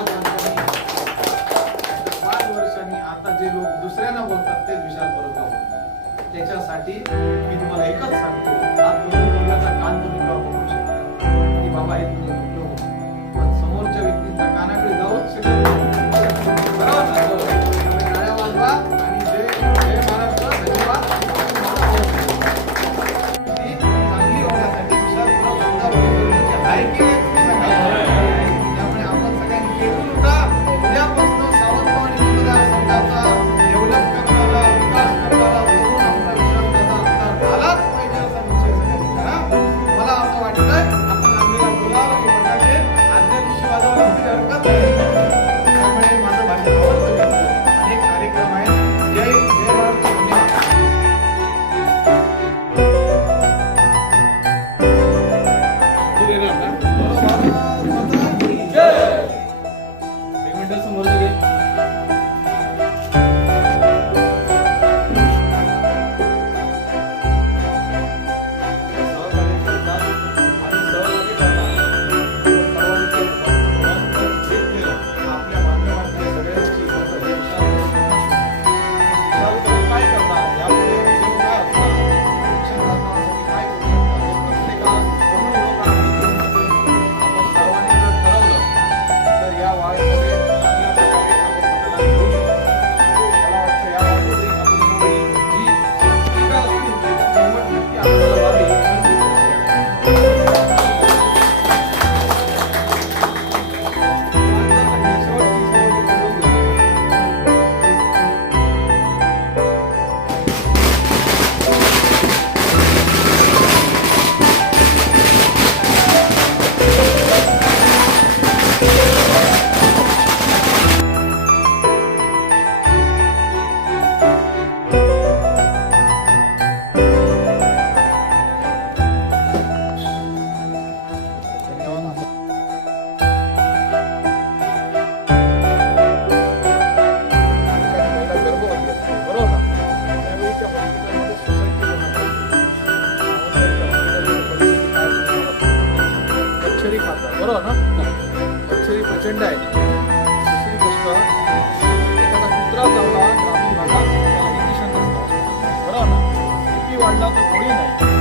आज माणसाने पाच वर्षांनी आता जे लोक दुसऱ्यांना बोलतात तेच विशाल बरोबर त्याच्यासाठी मी तुम्हाला एकच सांगतो मच्छरी खातात बरोबर ना? मच्छरी प्रचंड आहे. दुसरी गोष्ट एखादा कुत्रा चावला ग्रामीण भागात बरोबर ना? किती वाढला तर गोळी नाही.